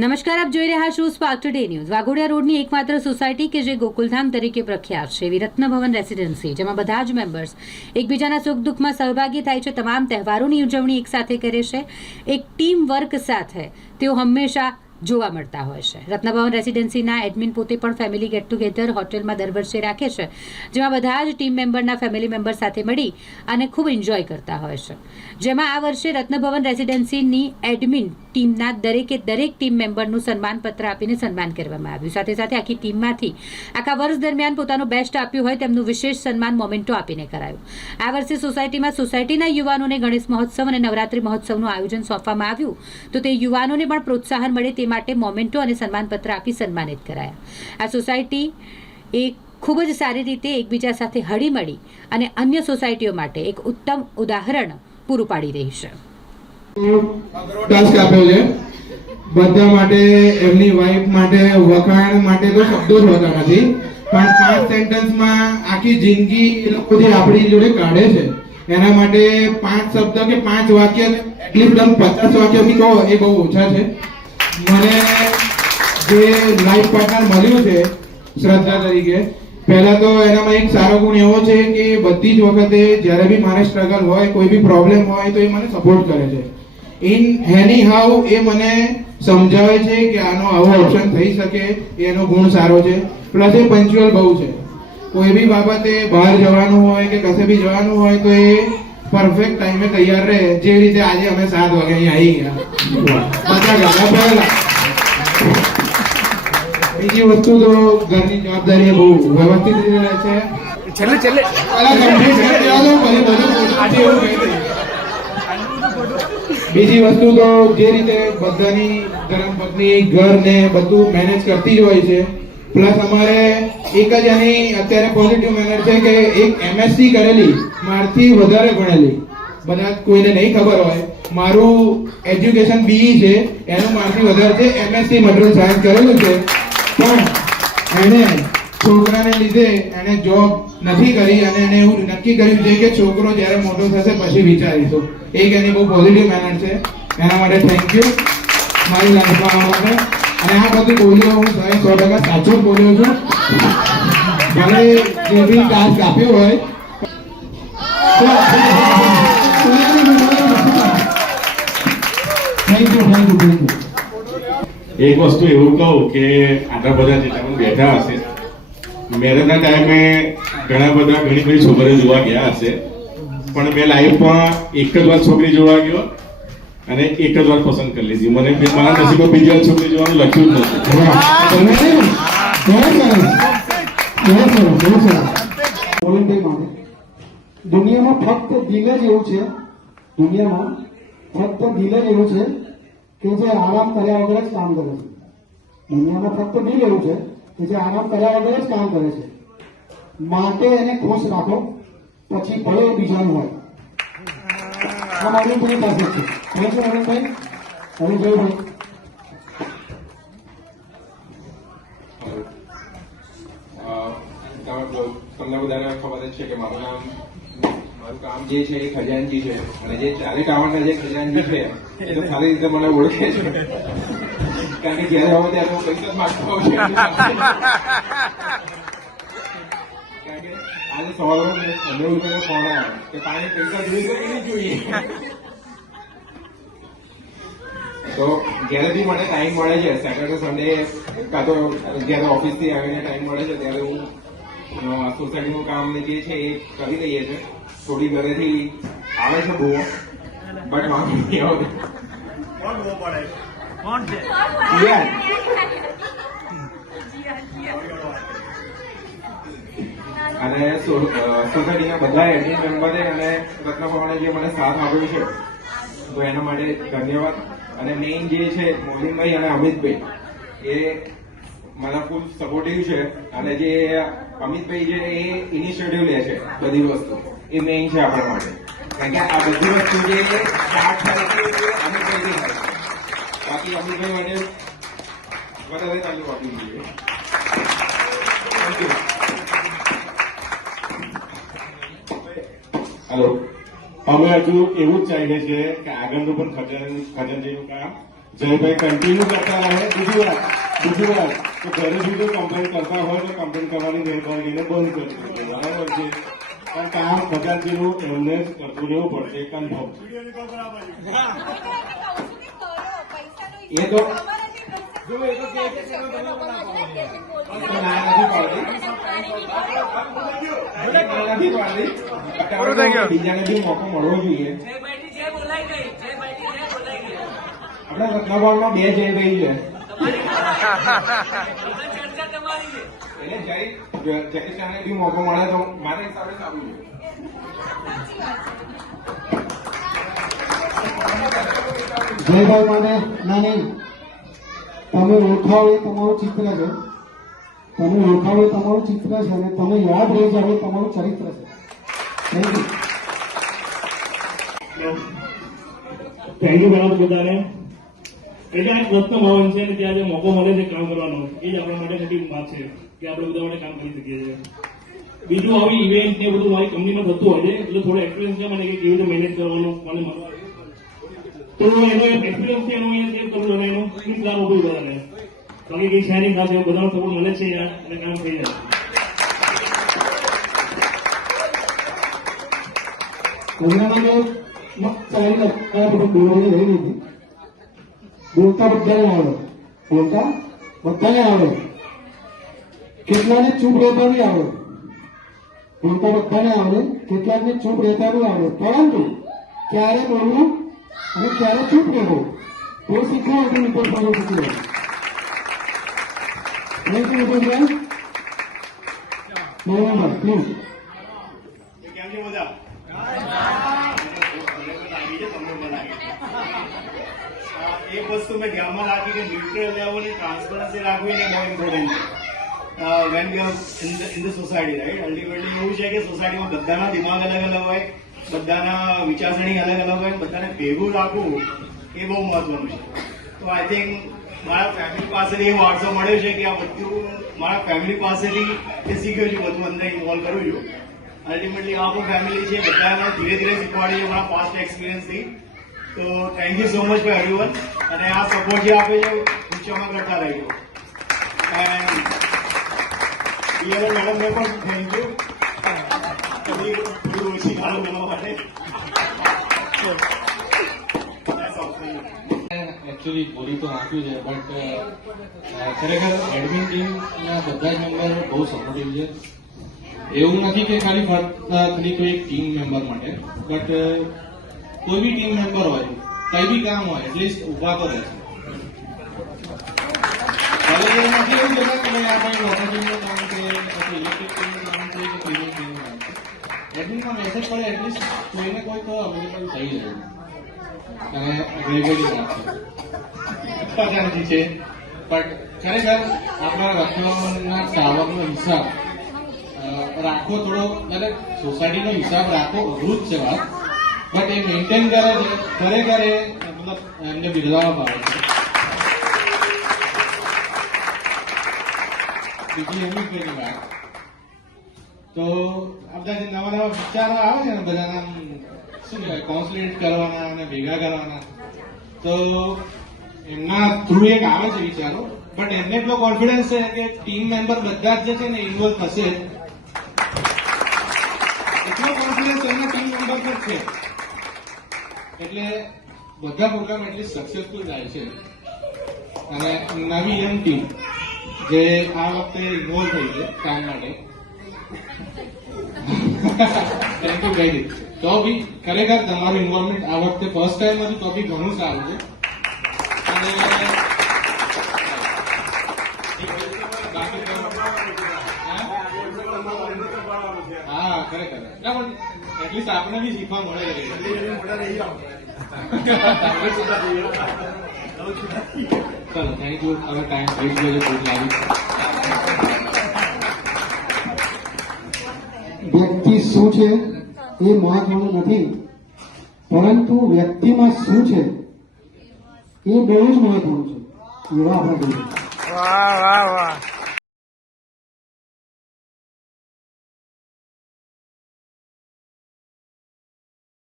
નમસ્કાર, આપ જોઈ રહ્યા છો સ્પાર્ક ટુડે ન્યૂઝ। વાઘોડિયા રોડની એકમાત્ર સોસાયટી કે જે ગોકુલધામ તરીકે પ્રખ્યાત છે એવી રત્નભવન રેસિડેન્સી, જેમાં બધા જ મેમ્બર્સ એકબીજાના સુખ દુઃખમાં સહભાગી થાય છે, તમામ તહેવારોની ઉજવણી એકસાથે કરે છે, એક ટીમ વર્ક સાથે તેઓ હંમેશા જોવા મળતા હોય છે। રત્નભવન રેસિડેન્સીના એડમિન પોતે પણ ફેમિલી ગેટ ટુગેધર હોટેલમાં દર વર્ષે રાખે છે, જેમાં બધા જ ટીમ મેમ્બરના ફેમિલી મેમ્બર સાથે મળી અને ખૂબ એન્જોય કરતા હોય છે। જેમાં આ વર્ષે રત્નભવન રેસિડેન્સીની એડમિન ટીમના દરેકે દરેક ટીમ મેમ્બરનું સન્માનપત્ર આપીને સન્માન કરવામાં આવ્યું। સાથે સાથે આખી ટીમમાંથી આખા વર્ષ દરમિયાન પોતાનું બેસ્ટ આપ્યું હોય તેમનું વિશેષ સન્માન મોમેન્ટો આપીને કરાયું। આ વર્ષે સોસાયટીમાં સોસાયટીના યુવાનોને ગણેશ મહોત્સવ અને નવરાત્રી મહોત્સવનું આયોજન સોંપવામાં આવ્યું, તો તે યુવાનોને પણ પ્રોત્સાહન મળે તે માટે મોમેન્ટો અને સન્માનપત્ર આપી સન્માનિત કરાયા। આ સોસાયટી એ ખૂબ જ સારી રીતે એકબીજા સાથે હળીમળી અને અન્ય સોસાયટીઓ માટે એક ઉત્તમ ઉદાહરણ પૂરું પાડી રહી છે। ટાસ્ક આપ્યો છે બધા માટે, એમની વાઇફ માટે, વખાણ માટે તો શબ્દો જ હોતા નથી, પણ 5 સેન્ટેન્સમાં આખી જિંદગી એ લોકો જે આપણી જોડે કાઢે છે એના માટે 5 શબ્દ કે 5 વાક્ય, એટલીસ્ટ 50 વાક્ય બી કહો એ બહુ ઓછા છે। મને જે લાઈફ પાર્ટનર મળ્યું છે શ્રદ્ધા તરીકે, પહેલા તો એનામાં એક સારો ગુણ એવો છે કે બધી જ વખતે જ્યારે બી મારે સ્ટ્રગલ હોય, કોઈ બી પ્રોબ્લેમ હોય તો એ મને સપોર્ટ કરે છે। ઇન એની હાઉ એ મને સમજાવે છે કે આનો આવો ઓપ્શન થઈ શકે, એનો ગુણ સારો છે। પ્લસ એ પંચ્યુઅલ બહુ છે, કોઈ બી બાબતે બહાર જવાનું હોય કે કશે બી જવાનું હોય તો એ પરફેક્ટ ટાઈમે તૈયાર રહે। જે રીતે આજે અમે 7 વાગે અહીંયા આવી ગયા બધા ગાડા પહેલા। બીજી વસ્તુ તો ઘરની જવાબદારી બહુ વ્યવસ્થિત રીતે લે છે। છેલ્લે બીજી વસ્તુ તો જે રીતે બધાની ધર્મપત્ની ઘર ને બધું મેનેજ કરતી જ હોય છે। પ્લસ અમારે એક જ એની અત્યારે પોઝિટિવ મેનર છે કે એક એમએસસી કરેલી, મારથી વધારે ભણેલી, બધા કોઈને નહીં ખબર હોય, મારું એજ્યુકેશન બીઈ છે, એનું મારથી વધારે છે, એમએસસી મટીરિયલ સાયન્સ કરેલું છે, પણ એને છોકરાને લીધે એને જોબ નથી કરી અને એને એવું નક્કી કર્યું છે કે છોકરો જ્યારે મોટો થશે પછી વિચારીશું। એક એની બહુ પોઝિટિવ મેનર છે, એના માટે થેન્ક યુ મારી લાઈફમાં આવવા માટે। અને આ બધું બોલ્યો હું 100% સાચું બોલ્યો છું, ભલે જે બી ટાસ્ક આપ્યો હોય થેન્ક યુ। એક વસ્તુ એવું કહું કે આટલા બધા જેટલા પણ બેઠા હશે, મેરેજના ટાઈમે ઘણી બધી છોકરીઓ જોવા ગયા હશે, પણ મેં લાઈફમાં એક જ વાર છોકરી જોવા ગયો અને એક જ વાર પસંદ કરી લીધી। મને મારા નસીબમાં બીજી વાર છોકરી જોવાનું લખ્યું જ નહોતું। દુનિયામાં ફક્ત દિલ જ એવું છે, દુનિયામાં ફક્ત દિલ જ એવું છે કે જે આરામ કર્યા વગર જ કામ કરે છે। દુનિયામાં ફક્ત દિલ એવું છે કે જે આરામ કર્યા વગર જ કામ કરે છે। માટે એને ખુશ રાખો, પછી ભલે બીજાનું હોય। આ મારી પૂરી પાસે છે। Thank you Arunbhai, Arunbhai. તમને બધાને ખબર જ છે કે મારું કામ જે છે એ ખજાનજી છે, અને જે 40 ટાવરના જે ખજાનજી છે એ તો સારી રીતે મને ઓળખે છે, કારણ કે જયારે હવે ત્યારે હું પૈસા જ માંગતો હોઉં છું। કારણ કે આજે સવારમાં મને 15 રૂપિયાનો ફોન આવ્યો કે પાણી પૈસા જોઈએ તો નહીં જોઈએ। તો જ્યારે બી મને ટાઈમ મળે છે, સેટરડે સન્ડે કાં તો જ્યારે ઓફિસથી આવીને ટાઈમ મળે છે ત્યારે હું સોસાયટીનું કામ જે છે એ કરી દઈએ છીએ। થોડી ઘરેથી આવે છે બહુ, બટ વાંધો નહીં આવે। અને સોસાયટીના બધા એડમિન મેમ્બરે અને રત્નભવને જે મને સાથ આપ્યો છે તો એના માટે ધન્યવાદ। અને મેઇન જે છે મોહનભાઈ અને અમિતભાઈ, એ મારા ફૂલ સપોર્ટિવ છે, અને જે અમિતભાઈ છે એ ઇનિશિયેટિવ લે છે બધી વસ્તુ, એ મેઇન છે આપણા માટે, કારણ કે આ બધી વસ્તુ જે સ્ટાર્ટ થાય છે અમિતભાઈથી થાય, બાકી અમિતભાઈ માટે વધારે ચાલુ આપવું જોઈએ। Thank you. હેલો, અમે હજુ એવું જ ચાહીએ છીએ કે આગળનું પણ ખજાનજીનું કામ જયભાઈ કન્ટિન્યુ કરતા રહે. બીજી વાત તો ઘરે સુધી કમ્પ્લેન કરતા હોય તો કમ્પ્લેન કરવાની મહેરબાનીને બંધ કરી દેજો. બરાબર છે? કારણ કે આ પગારજીનું એમને જ કરતું રહેવું પડશે કન્ફર્મ. એ તો ના નથી પાડતી. બીજાને બી મોકો મળવો જોઈએ. આપણા રત્નાભાવમાં 2 જયભાઈ છે. એટલે જયશાને બી મોકો મળે તો મારા હિસાબે સારું છે. જયભાઈ મને ના નહીં, તમે ઓળખાવો એ તમારું ચિત્ર છે, તમે ઓળખાવો એ તમારું ચિત્ર છે અને તમે યાદ રહી જાવ એ તમારું ચરિત્ર છે. Thank you. થેન્ક યુ બરાબર બધાને. એટલે આ રત્ન ભવન છે ને ત્યાં જે મોકો મળે છે કામ કરવાનો એ જ આપણા માટે મોટી વાત છે કે આપણે બધા માટે કામ કરી શકીએ છીએ. બીજું આવી ઇવેન્ટ ને બધું મારી કંપનીમાં થતું હોય છે એટલે થોડો એક્સપિરિયન્સ છે મને કે કેવી રીતે મેનેજ કરવાનું મને મળવા તો એનો એક્સપિરિયન્સ છે એનો અહીંયા સેવ કરું અને એનો પ્લીઝ લાભ ઉભું બધાને. બાકી કઈ છે નહીં ખાસ બધાનો સપોર્ટ મળે છે યાર અને કામ થઈ જાય. બોલતા બધાને આવડે, બોલતા બધાને આવડે, કેટલાને ચૂપ રહેતા નહીં આવડે, બોલતા બધાને આવડે, કેટલાકને ચૂપ રહેતા નહીં આવડે, પરંતુ ક્યારે બોલવું અને ક્યારે ચૂપ રહેવું તો શીખવા માટે ઉપર ફોલો શીખી રહ્યું. Thank you please. કેમ છે બધા? એક વસ્તુ મેં ધ્યાનમાં રાખી કે ન્યુટ્રલ લેવલ ટ્રાન્સપરન્સી રાખવી ને બહુ ઇમ્પોર્ટન્ટ છે when we are in the society right. Ultimately એવું છે કે સોસાયટીમાં બધાના દિમાગ અલગ અલગ હોય, બધાના વિચારસરણી અલગ અલગ હોય, બધાને ભેગું રાખવું એ બહુ મહત્વનું છે. તો આઈ થિંક મારા ફેમિલી પાસેથી એ વારસો મળ્યો છે કે આ બધું મારા ફેમિલી પાસેથી એ શીખ્યો છું, બધું અંદર ઇન્વોલ્વ કરું છું. અલ્ટિમેટલી આપણું ફેમિલી છે, બધાને ધીરે ધીરે શીખવાડી છે મારા પાસ્ટ એક્સપિરિયન્સથી. તો thank you so much for everyone. અને આ સપોર્ટ જે આપે છે ફ્યુચરમાં કરતા રહેજો. એન્ડ મેડમને પણ થેન્ક યુ થોડી ઓછી ગાળો કરવા માટે. એકચ્યુઅલી બોલી તો નાખ્યું છે બટ ખરેખર એડમિન ટીમના બધા જ મેમ્બર બહુ સપોર્ટિવ છે. એવું નથી કે ખાલી કોઈ ટીમ મેમ્બર માટે બટ કોઈ બી ટીમ મેમ્બર હોય કઈ બી કામ હોય એટલીસ્ટ ઉભા તો રહે છે. હવે એ નથી એવું કહેતા કે ભાઈ આ કઈ વોટર ટીમનું કામ છે, પછી ઇલેક્ટ્રિક ટીમનું કામ છે કે ક્લિનિંગ ટીમનું કામ છે. એડમિનમાં મેસેજ પડે એટલીસ્ટ કોઈને કોઈ તો અવેલેબલ થઈ જાય. અને અવેલેબિલિટી વાત છે પચાસથી છે બટ ખરેખર આપણા રત્નાવરના ટાવરનો હિસાબ રાખવો થોડો એટલે સોસાયટીનો હિસાબ રાખવો અઘરું જ છે વાત બટ એ મેન્ટેન કરે છે. ખરેખર એ મતલબ એમને બિરદાવવા પાડે છે. બીજી એવી કઈ વાત તો આ બધા જે નવા નવા વિચારો આવે છે ને બધાના શું કહેવાય કાઉન્સિલેટ કરવાના અને ભેગા કરવાના તો એમના થ્રુ એક આવે છે વિચારો બટ એમને એટલો કોન્ફિડન્સ છે કે ટીમ મેમ્બર બધા જ જે છે ને ઇન્વોલ્વ થશે. એટલો કોન્ફિડન્સ એમના ટીમ મેમ્બર પર છે એટલે બધા પ્રોગ્રામ એટલી સક્સેસફુલ જાય છે. અને નવી યંગ ટીમ જે આ વખતે ઇન્વોલ્વ થઈ છે કામ માટે થેન્ક યુ વેરી. તો બી ખરેખર તમારું ઇન્વોલ્વમેન્ટ આ વખતે ફર્સ્ટ ટાઈમ હતું તો બી ઘણું સારું છે. અને હા ખરેખર ના પણ એટલીસ્ટ આપણે બી શીખવા મળે છે. ચાલો થેન્ક યુ. હવે ટાઈમ થઈ ગયો છે ભૂખ લાગી. વ્યક્તિ શું છે એ મહત્વનું નથી પરંતુ વ્યક્તિમાં શું છે એ બહુ જ મહત્વનું છે. એવા આપણે જોઈએ. વાહ વાહ વાહ.